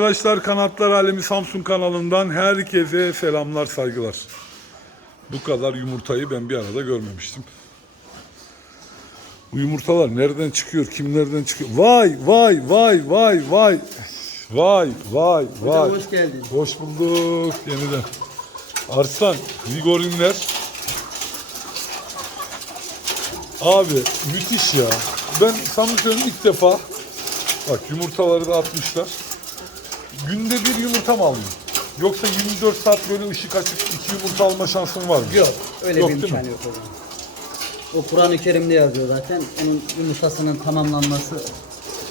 Arkadaşlar Kanatlar Alemi Samsun kanalından herkese selamlar saygılar. Bu kadar yumurtayı ben bir arada görmemiştim. Bu yumurtalar nereden çıkıyor, kimlerden çıkıyor? Vay vay vay vay vay. Vay vay vay. Hocam hoş geldin. Hoş bulduk yeniden. Arslan, Vigorinler. Abi müthiş ya. Ben Samsun'un ilk defa bak yumurtaları da atmışlar. Günde bir yumurta mı alıyorsun? Yoksa 24 saat böyle ışık açıp iki yumurta alma şansın var mı? Yok öyle Yok, bir değil imkan mi? yok hocam. O Kur'an-ı Kerim'de yazıyor zaten. Onun yumurtasının tamamlanması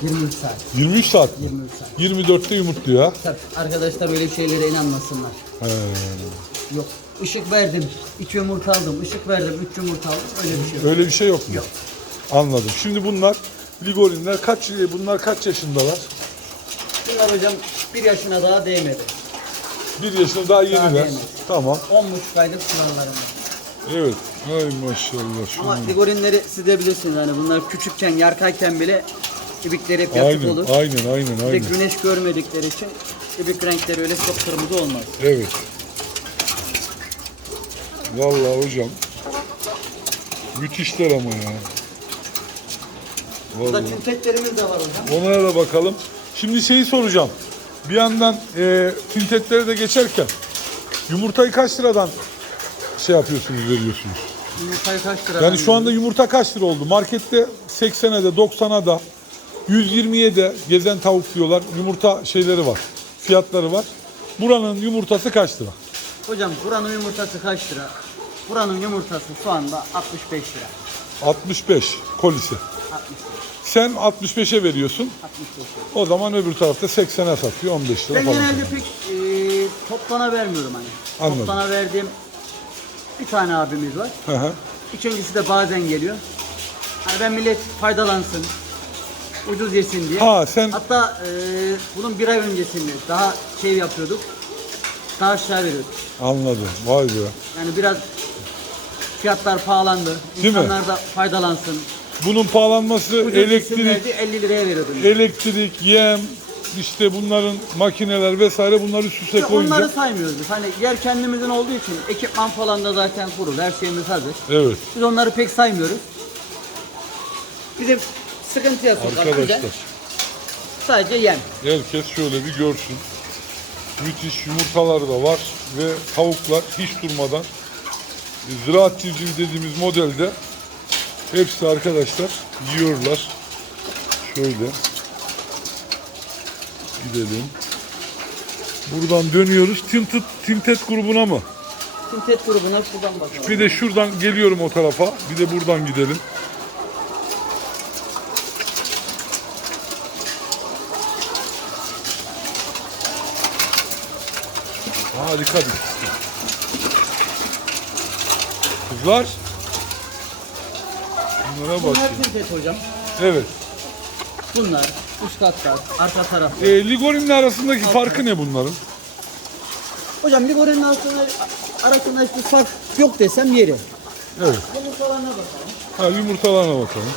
23 saat. 23 saat mi? 23 saat. 24'te yumurtluyor ha. Tabii arkadaşlar öyle şeylere inanmasınlar. He. Yok. Işık verdim, iki yumurta aldım. Işık verdim, üç yumurta aldım. Öyle bir şey yok. Öyle bir şey yok mu? Anladım. Şimdi bunlar Ligorinler kaç bunlar kaç yaşındalar? Bunlar hocam bir yaşına daha değmedi. Bir yaşında daha yeniler. yeni. Tamam. 10 buçuk aylık sıralarında. Evet. Ay maşallah. Ama ligorinleri siz de bilirsiniz hani bunlar küçükken, yarkayken bile ibikleri hep yatık Aynen, olur. aynen, aynen, Bir de aynen. güneş görmedikleri için ibik renkleri öyle çok kırmızı olmaz. Evet. Vallahi hocam. Müthişler ama ya. Burada Vallahi. tüntetlerimiz de var hocam. Onlara da bakalım. Şimdi şeyi soracağım. Bir yandan e, tintetleri de geçerken yumurtayı kaç liradan şey yapıyorsunuz, veriyorsunuz? Yumurtayı kaç lira? Yani şu anda yumurta kaç lira oldu? Markette 80'e de 90'a da 120'ye de gezen tavuk diyorlar. Yumurta şeyleri var. Fiyatları var. Buranın yumurtası kaç lira? Hocam buranın yumurtası kaç lira? Buranın yumurtası şu anda 65 lira. 65 kolisi. 65. Sen 65'e veriyorsun. 65 lira. O zaman öbür tarafta 80'e satıyor 15 lira Ben falan. genelde pek e, toptana vermiyorum hani. Anladım. Toptana verdiğim bir tane abimiz var. Hı hı. İkincisi de bazen geliyor. Hani ben millet faydalansın, ucuz yesin diye. Ha sen Hatta e, bunun bir ay öncesinde daha şey yapıyorduk. Daha aşağı veriyorduk. anladım. Vay be. Yani biraz fiyatlar pahalandı. Değil mi? İnsanlar da faydalansın. Bunun pahalanması Ucuz elektrik, isimlerdi 50 liraya veriyordum. elektrik, yem, işte bunların makineler vesaire bunları üste Ya koyunca. Onları saymıyoruz biz. Hani yer kendimizin olduğu için ekipman falan da zaten kurulu. Her şeyimiz hazır. Evet Biz onları pek saymıyoruz. Bir de sıkıntıya sokar. arkadaşlar güzel. Sadece yem. herkes şöyle bir görsün. Müthiş yumurtalar da var ve tavuklar hiç durmadan ziraat civcivi dediğimiz modelde hepsi arkadaşlar yiyorlar. Şöyle gidelim. Buradan dönüyoruz. Tinted, Tinted grubuna mı? Tintet grubuna şuradan bakalım. Bir de şuradan geliyorum o tarafa. Bir de buradan gidelim. Harika bir. Kızlar. Bunlara Bunlar bakayım. tintet hocam. Evet. Bunlar üst katlar, arka tarafta. E, Ligorin'le arasındaki farkı ne bunların? Hocam bir gorenin arasında, arasında hiçbir fark yok desem yeri. Evet. Yumurtalarına bakalım. Ha, yumurtalarına bakalım.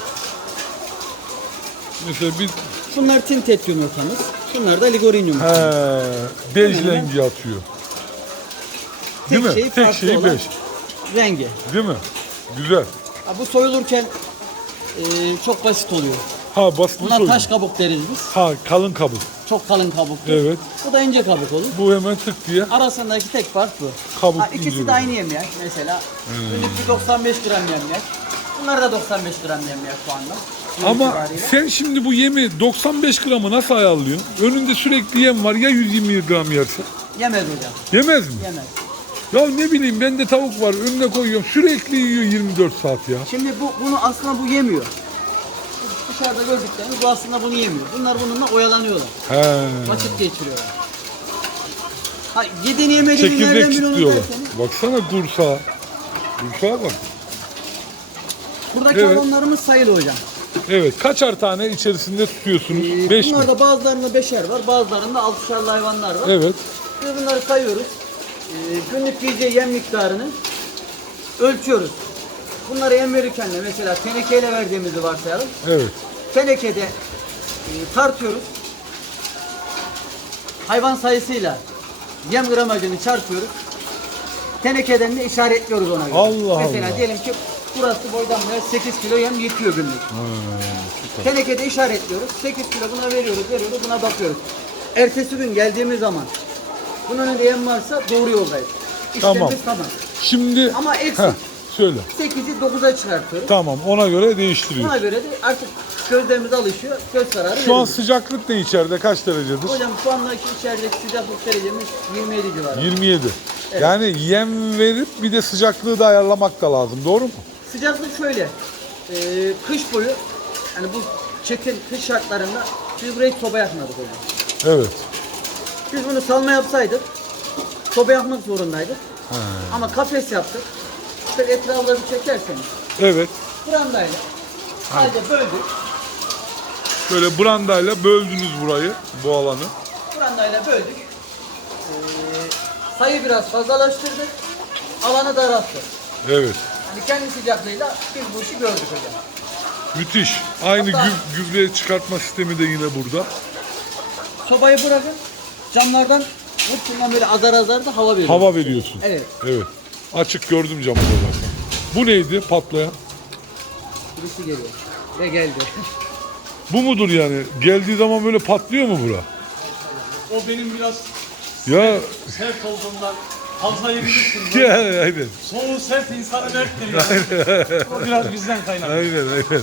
Mesela bir Bunlar tintet yumurtamız. Bunlar da ligorin yumurtamız. he, bej rengi atıyor. Değil mi? şeyi Tek şeyi olan bej. Rengi. Değil mi? Güzel. Ha, bu soyulurken e, çok basit oluyor. Ha Bunlar soyun. taş kabuk deriz biz. Ha kalın kabuk. Çok kalın kabuklu. Evet. Bu da ince kabuk olur. Bu hemen tık diye Arasındaki tek fark bu. Kabuk ha, ikisi de aynı yemyak mesela. Günlük bir 95 gram yemyak. Bunlar da 95 gram yemyak şu anda. Ama itibariyle. sen şimdi bu yemi 95 gramı nasıl ayarlıyorsun? Önünde sürekli yem var ya 120 gram yerse? Yemez hocam. Yemez mi? Yemez. Ya ne bileyim bende tavuk var önüne koyuyorum sürekli yiyor 24 saat ya. Şimdi bu bunu aslında bu yemiyor. Dışarıda gördüklerimiz bu aslında bunu yemiyor. Bunlar bununla oyalanıyorlar. He. Vakit geçiriyorlar. Ha, yediğini yemediğini Çekirdek nereden biliyorsunuz tutuyorlar. derseniz. Baksana kursağa. Kursağa bak. Buradaki Evet. hayvanlarımız sayılı hocam. Evet kaçar tane içerisinde tutuyorsunuz? Ee, 5 mi? bunlarda bazılarında beşer var, bazılarında altışarlı hayvanlar var. Evet. Biz bunları sayıyoruz. Ee, günlük yiyeceği yem miktarını ölçüyoruz. Bunları yem verirken de mesela tenekeyle verdiğimizi varsayalım. Evet. Tenekede e, tartıyoruz. hayvan sayısıyla yem gramajını çarpıyoruz. Tenekeden de işaretliyoruz ona göre. Allah Mesela Allah. diyelim ki burası boydan boya 8 kilo yem yetiyor günlük. Tenekede işaretliyoruz. 8 kilo buna veriyoruz, veriyoruz, buna bakıyoruz. Ertesi gün geldiğimiz zaman bunun önünde yem varsa doğru yoldayız. İşlemimiz Tamam. tamam. Şimdi Ama eksik. Heh, söyle. 8'i 9'a çıkartıyoruz. Tamam ona göre değiştiriyoruz. Buna göre de artık gözlerimiz alışıyor. Göz kararı Şu an veriyoruz. sıcaklık ne içeride? Kaç derecedir? Hocam şu andaki içerideki sıcaklık derecemiz 27 civarı. 27. Yani yem verip bir de sıcaklığı da ayarlamak da lazım. Doğru mu? Sıcaklık şöyle. e, kış boyu yani bu çetin kış şartlarında biz buraya hiç soba yakmadık hocam. Evet. Biz bunu salma yapsaydık soba yakmak zorundaydık. Ama kafes yaptık. Şöyle etrafına bir çekerseniz Evet. brandayla sadece böldük. Böyle brandayla böldünüz burayı, bu alanı. Brandayla böldük. Ee, sayı biraz fazlalaştırdık. Alanı daralttık. Evet. Yani kendi sıcaklığıyla biz bu işi gördük hocam. Müthiş. Aynı Hatta- gü- gübre çıkartma sistemi de yine burada. Sobayı bırakın. Camlardan uçundan böyle azar azar da hava veriyor. Hava veriyorsun. Evet. Evet. Açık gördüm camı da zaten. Bu neydi patlayan? Birisi geliyor. Ve geldi. Bu mudur yani? Geldiği zaman böyle patlıyor mu bura? O benim biraz Ya sert olduğumdan fazla yemişsin. ya aynen. Soğuğu sert insanı merttir yani. o biraz bizden kaynaklı. Aynen aynen.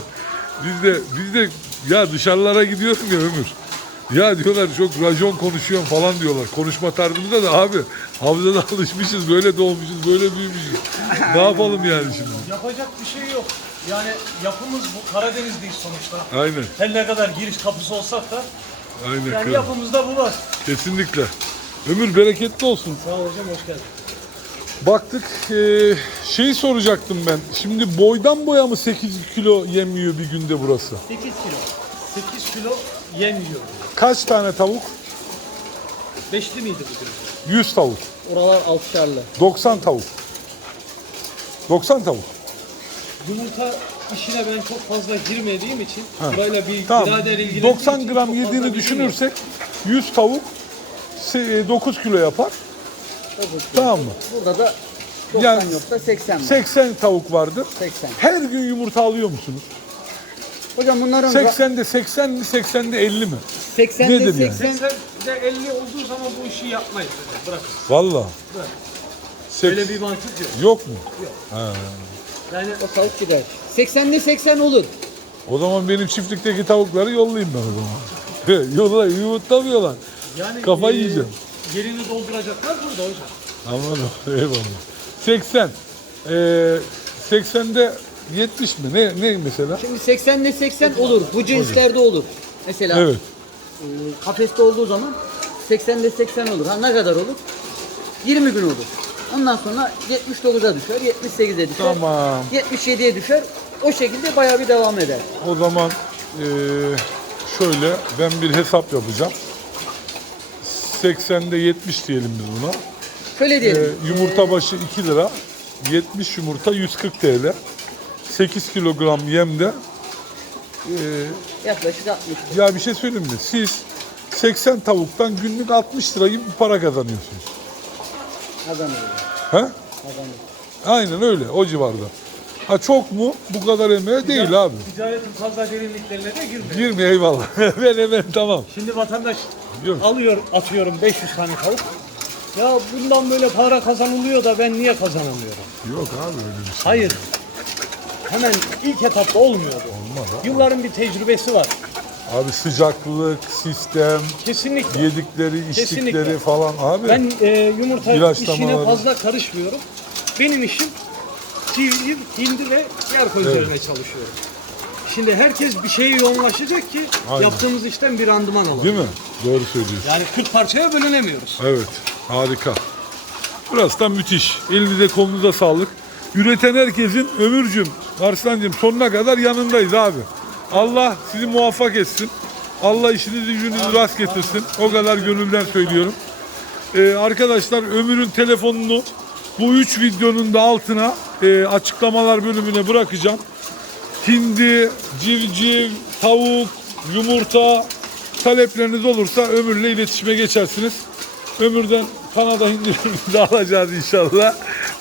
Biz de biz de ya dışarılara gidiyorum ya Ömür. Ya diyorlar çok rajon konuşuyorsun falan diyorlar. Konuşma tarzımıza da abi havzada alışmışız, böyle doğmuşuz, böyle büyümüşüz. ne yapalım yani şimdi? Yapacak bir şey yok. Yani yapımız bu. Karadeniz'deyiz sonuçta. Aynen, Her ne kadar giriş kapısı olsak da aynen. yani kral. yapımızda bu var. Kesinlikle. Ömür bereketli olsun. Sağ ol hocam hoş geldin. Baktık eee şeyi soracaktım ben. Şimdi boydan boya mı 8 kilo yem yiyor bir günde burası? 8 kilo. 8 kilo yem. Kaç tane tavuk? Beşli miydi bugün? 100 tavuk. Oralar altışarlı. 90 tavuk. 90 tavuk. Yumurta işine ben çok fazla girmediğim için Ha. burayla bir Tamam. birader ilgilendiği 90 için gram çok fazla yediğini bilgim yok. düşünürsek 100 tavuk se- 9 kilo yapar. Tamam mı? Burada da 90 Yani- yoksa 80 var. 80 tavuk vardır. 80. Her gün yumurta alıyor musunuz? Hocam bunların 80'de 80 mi 80'de 50 mi? 80'de Nedir yani? 80 80'de 50 olduğu zaman bu işi yapmayız. hocam, Bırakın. Valla. Öyle bir mantık yok. Yok mu? Yani o tavuk gider. 80'de 80 olur. O zaman benim çiftlikteki tavukları yollayayım ben o zaman. Yolla yumurtlamıyorlar. Yani Kafayı e, yiyeceğim. Yerini dolduracaklar burada hocam. Anladım. Eyvallah. 80. Ee, 80'de 70 mi? Ne ne mesela? Şimdi 80'de 80 olur. Bu cinslerde olur. Mesela Evet. e, kafeste olduğu zaman 80'de 80 olur. Ha ne kadar olur? 20 gün olur. Ondan sonra 79'a düşer, 78'e düşer. Tamam. 77'ye düşer. O şekilde bayağı bir devam eder. O zaman eee, şöyle ben bir hesap yapacağım. 80'de 70 diyelim biz buna. Şöyle Eee, diyelim. yumurta başı 2 lira. 70 yumurta 140 TL. 8 kilogram yemde. Eee, Yaklaşık 60. ya bir şey söyleyeyim mi? Siz 80 tavuktan günlük 60 lira gibi bir para kazanıyorsunuz. Kazanır. He? Kazanır. Aynen öyle o civarda. Ha çok mu? Bu kadar emeğe değil abi. Ticaretin fazla derinliklerine de girmiyor. Girme eyvallah. ben hemen tamam. Şimdi vatandaş Yok. alıyor atıyorum 500 tane tavuk. Ya bundan böyle para kazanılıyor da ben niye kazanamıyorum? Yok abi öyle bir şey. Hayır. Hemen ilk etapta olmuyor bu. Olmaz abi. Yılların bir tecrübesi var. Abi sıcaklık, sistem, Kesinlikle. yedikleri, içtikleri Kesinlikle. falan abi. Ben e, yumurta İlaçlamaları. işine fazla karışmıyorum. Benim işim civciv, hindi ve yarko üzerine çalışıyorum. Şimdi herkes bir şeye yoğunlaşacak ki Aynen. yaptığımız işten bir randıman alalım. Değil mi? Doğru söylüyorsun. Yani 40 parçaya bölünemiyoruz. Evet. Harika. Burası da müthiş. Elinize kolunuza sağlık. Üreten herkesin ömürcüm, Arslan'cığım sonuna kadar yanındayız abi. Allah sizi muvaffak etsin. Allah işinizi gücünüzü rast getirsin. O kadar gönülden söylüyorum. Ee, arkadaşlar Ömür'ün telefonunu bu üç videonun da altına e, açıklamalar bölümüne bırakacağım. Hindi, civciv, tavuk, yumurta talepleriniz olursa Ömür'le iletişime geçersiniz. Ömür'den Kanada indirimini de alacağız inşallah.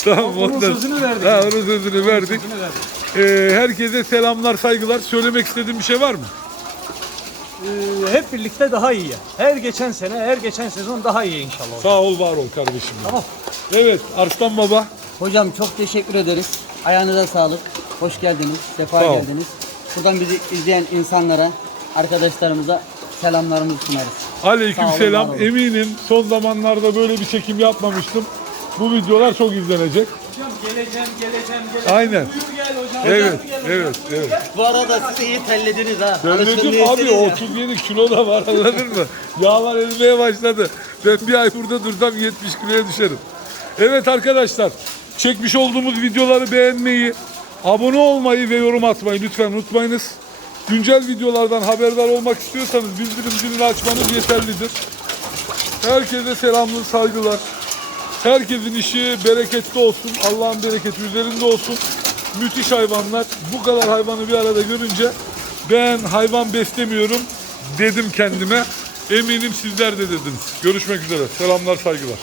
Tamam Onun ondan- sözünü verdik. Ha, onun sözünü verdik. Sözünü verdik. Ee, herkese selamlar, saygılar. Söylemek istediğim bir şey var mı? Ee, hep birlikte daha iyi. Her geçen sene, her geçen sezon daha iyi inşallah. hocam. Sağ ol, var ol kardeşim. Tamam. Evet, Arslan Baba. Hocam çok teşekkür ederiz. Ayağınıza sağlık. Hoş geldiniz. Sefa Sağ ol. geldiniz. Buradan bizi izleyen insanlara, arkadaşlarımıza selamlarımızı sunarız. Aleyküm Sağ olun, selam. olun. Eminim son zamanlarda böyle bir çekim yapmamıştım. Bu videolar çok izlenecek. Hocam geleceğim, geleceğim, geleceğim. Aynen. Buyur gel hocam. Evet, Buyur gel hocam. evet, evet. Bu arada siz iyi tellediniz ha. Söyledim abi 37 kilo da var anladın mı? Yağlar erimeye başladı. Ben bir ay burada dursam 70 kiloya düşerim. Evet arkadaşlar çekmiş olduğumuz videoları beğenmeyi, abone olmayı ve yorum atmayı lütfen unutmayınız. Güncel videolardan haberdar olmak istiyorsanız bildirim zilini açmanız yeterlidir. Herkese selamlı saygılar. Herkesin işi bereketli olsun. Allah'ın bereketi üzerinde olsun. Müthiş hayvanlar. Bu kadar hayvanı bir arada görünce ben hayvan beslemiyorum dedim kendime. Eminim sizler de dediniz. Görüşmek üzere. Selamlar, saygılar.